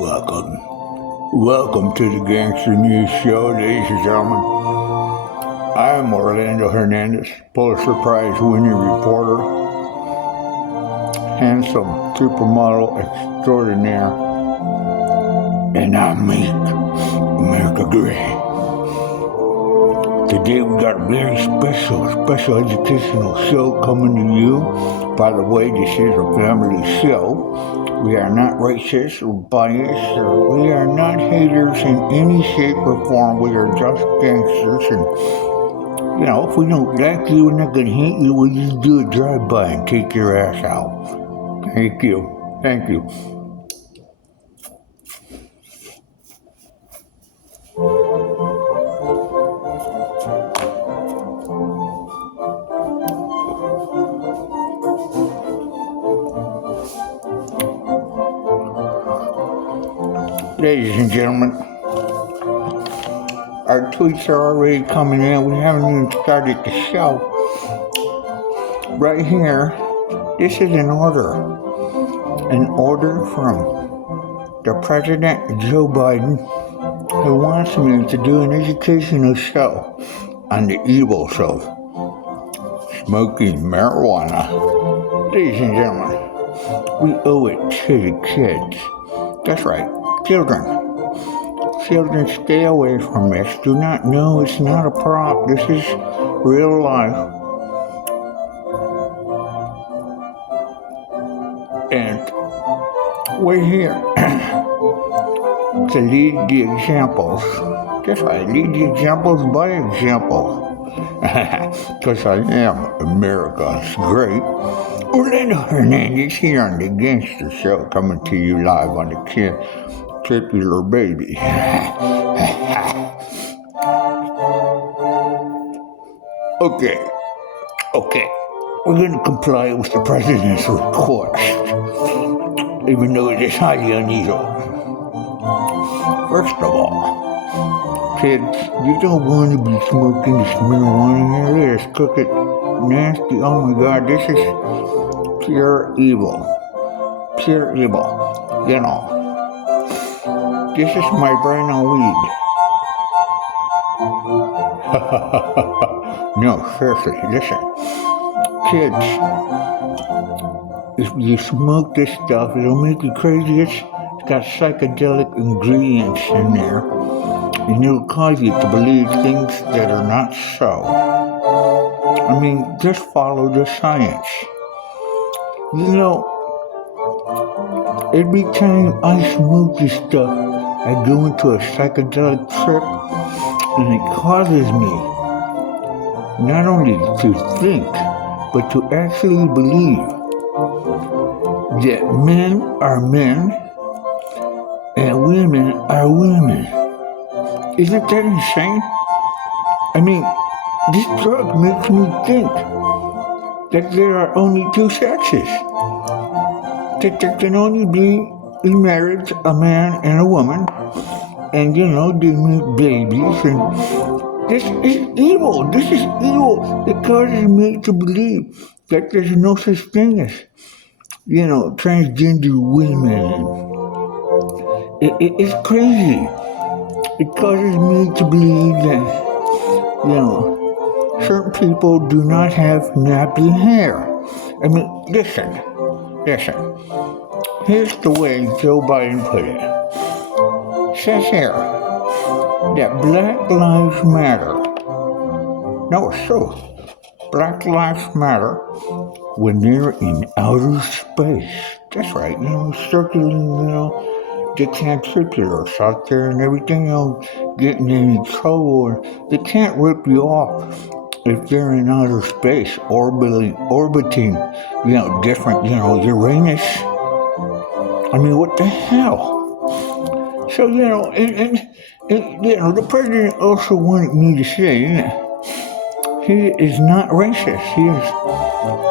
Welcome. Welcome to the Gangster News Show, ladies and gentlemen. I am Orlando Hernandez, Pulitzer Prize winning reporter, handsome supermodel extraordinaire, and I make America great. Today we got a very special educational show coming to you. By the way, this is a family show. We are not racist or biased, or we are not haters in any shape or form. We are just gangsters, and if we don't like you, we're not gonna hate you. We'll just do a drive-by and take your ass out. Thank you. Ladies and gentlemen, our tweets are already coming in. We haven't even started the show. Right here, this is an order from the President Joe Biden, who wants me to do an educational show on the evils of smoking marijuana. Ladies and gentlemen, we owe it to the kids. That's right. Children, stay away from this. Do not know it's not a prop. This is real life. And we're here to lead the examples. That's right, lead the examples by example. Because I am America's great. Orlando Hernandez here on the Gangster Show, coming to you live on the Titular Baby. Okay. We're going to comply with the President's request, even though it is highly unusual. First of all, kids, you don't want to be smoking this marijuana here. Let's cook it nasty. Oh my God, this is pure evil. This is my brain on weed. No, seriously, listen. Kids, if you smoke this stuff, it'll make you crazy. It's got psychedelic ingredients in there, and it'll cause you to believe things that are not so. I mean, just follow the science. Every time I smoke this stuff, I go into a psychedelic trip, and it causes me not only to think, but to actually believe that men are men and women are women. Isn't that insane? I mean, this drug makes me think that there are only two sexes. That there can only be in marriage a man and a woman, and they make babies, and this is evil. It causes me to believe that there's no such thing as, transgender women. It's crazy. It causes me to believe that, certain people do not have nappy hair. I mean, listen. Here's the way Joe Biden put it. Says here that Black Lives Matter. No, it's true. Black Lives Matter when they're in outer space. That's right, circling, the contributors out there and everything, getting in trouble. They can't rip you off if they're in outer space, orbiting, different, Uranus. I mean, what the hell? So, the president also wanted me to say he is not racist.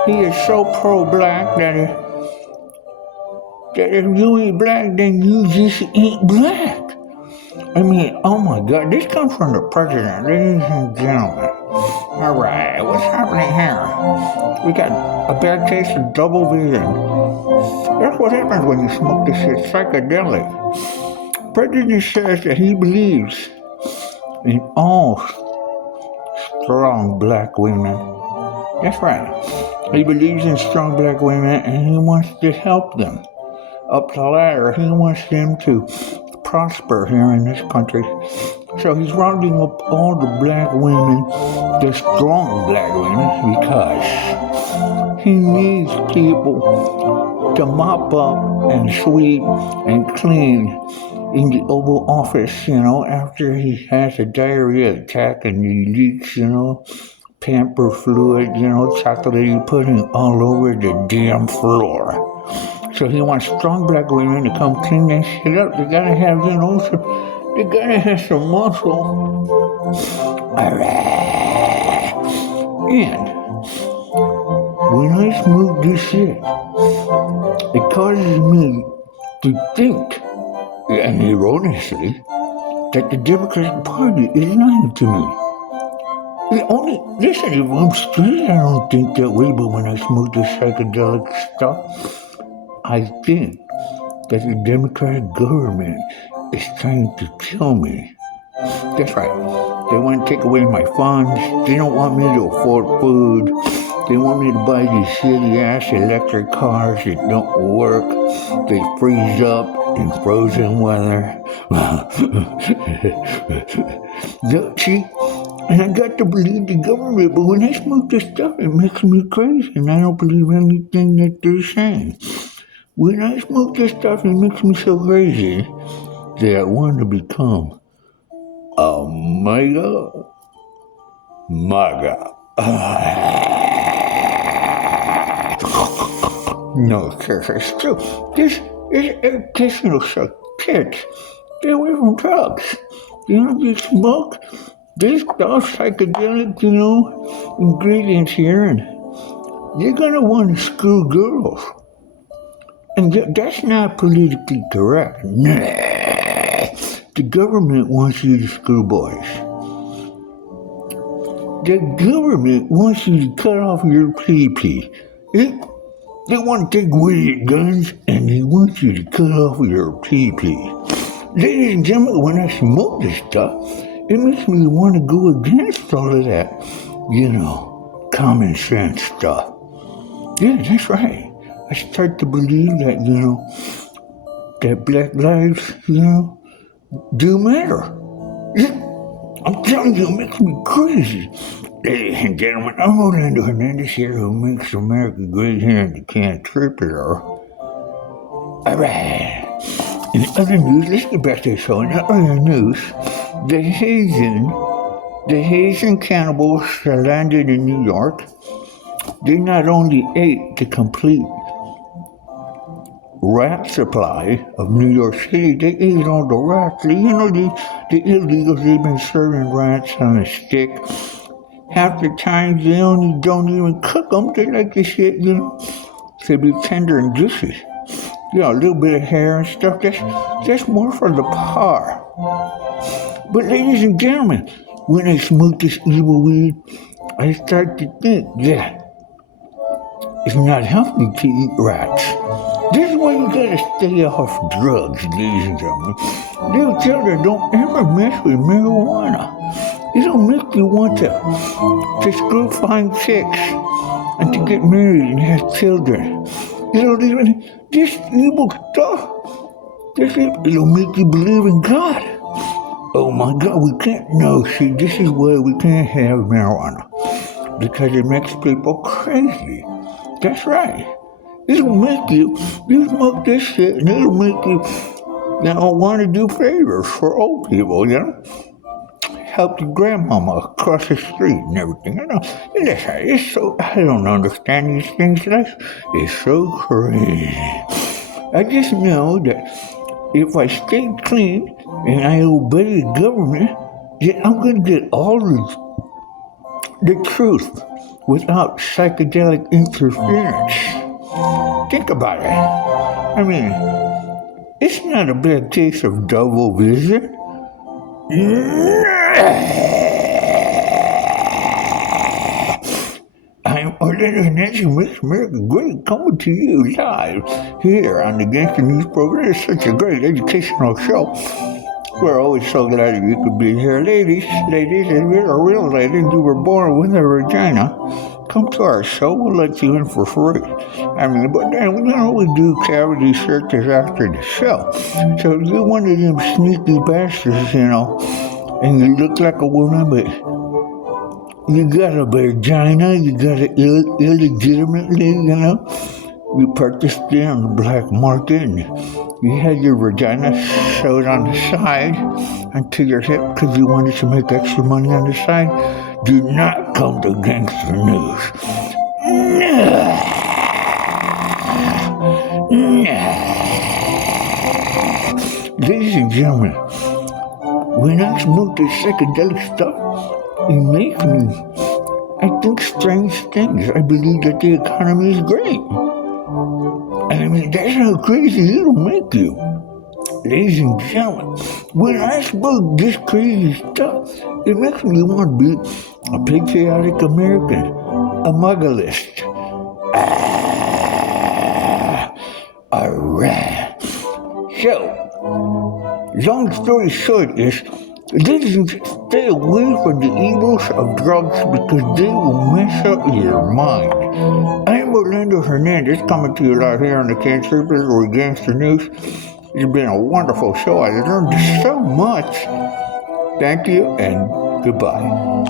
He is so pro-black that if you ain't black, then you just ain't black. I mean, oh my God, this comes from the president, ladies and gentlemen. All right, what's happening here? We got a bad case of double vision. That's what happens when you smoke this shit psychedelic. President says that he believes in all strong black women. That's right. He believes in strong black women and he wants to help them up the ladder. He wants them to prosper here in this country. So he's rounding up all the black women, the strong black women, because he needs people to mop up and sweep and clean in the Oval Office, after he has a diarrhea attack and he leaks, pamper fluid, chocolatey pudding all over the damn floor. So he wants strong black women to come clean that shit up. They gotta have, they gotta have some muscle. Alright. And when I smoke this shit, it causes me to think, and erroneously, that the Democratic Party is lying to me. Listen, if I'm straight, I don't think that way, but when I smoke this psychedelic stuff, I think that the Democratic government is trying to kill me. That's right. They want to take away my funds. They don't want me to afford food. They want me to buy these shitty-ass electric cars that don't work. They freeze up in frozen weather. See? And I got to believe the government, but when I smoke this stuff, it makes me crazy, and I don't believe anything that they're saying. When I smoke this stuff, it makes me so crazy that I want to become a MAGA. No, seriously, it's true. This is educational stuff. Kids, stay away from drugs. You smoke this stuff, psychedelic, ingredients here, and you're gonna want to screw girls. And that's not politically correct. Nah. The government wants you to screw boys. The government wants you to cut off your pee-pee. They want to take away your guns, and they want you to cut off your pee-pee. Ladies and gentlemen, when I smoke this stuff, it makes me want to go against all of that, common sense stuff. Yeah, that's right. I start to believe that, that black lives, do matter. I'm telling you, it makes me crazy. Ladies and gentlemen, I'm Orlando Hernandez here, who makes America great here in the cantrip here. Alright. In other news, let's get back to the show. In other news, the Haitian cannibals that landed in New York, they not only ate the complete rat supply of New York City, they ate all the rats. The illegals, they've been serving rats on a stick. Half the time, they don't even cook them. They like the shit, to be tender and juicy. A little bit of hair and stuff, that's more for the par. But ladies and gentlemen, when I smoke this evil weed, I start to think that it's not healthy to eat rats. This is why you gotta stay off drugs, ladies and gentlemen. They'll tell you don't ever mess with marijuana. It'll make you want to screw fine chicks and to get married and have children. This evil stuff, it'll make you believe in God. Oh my God, we can't, see, this is why we can't have marijuana. Because it makes people crazy. That's right. It'll make you smoke this shit, and it'll make you, want to do favors for old people, help your grandmama across the street and everything. I don't understand these things. It's so crazy. I just know that if I stay clean and I obey the government, then I'm going to get all the truth without psychedelic interference. Think about it. I mean, it's not a bad case of double vision. I'm Orlando Hernandez makes America great, coming to you live here on the Gangster News Program. It's such a great educational show. We're always so glad that you could be here. Ladies, if you're a real lady and you were born with a vagina, come to our show. We'll let you in for free. But then we do cavity searches after the show. So if you're one of them sneaky bastards, and you look like a woman, but you got a vagina, you got it illegitimately, you purchased it on the black market, and you had your vagina sewed on the side onto your hip because you wanted to make extra money on the side. Do not come to Gangster News. Ladies and gentlemen, when I smoke this psychedelic stuff, it makes me, I think, strange things. I believe that the economy is great. And that's how crazy it'll make you. Ladies and gentlemen, when I smoke this crazy stuff, it makes me want to be a patriotic American, a muggalist. Alright. So, long story short is, ladies and gentlemen, stay away from the evils of drugs because they will mess up your mind. I'm Orlando Hernandez, coming to you live here on the Cancer with Gangster News. It's been a wonderful show. I learned so much. Thank you and goodbye.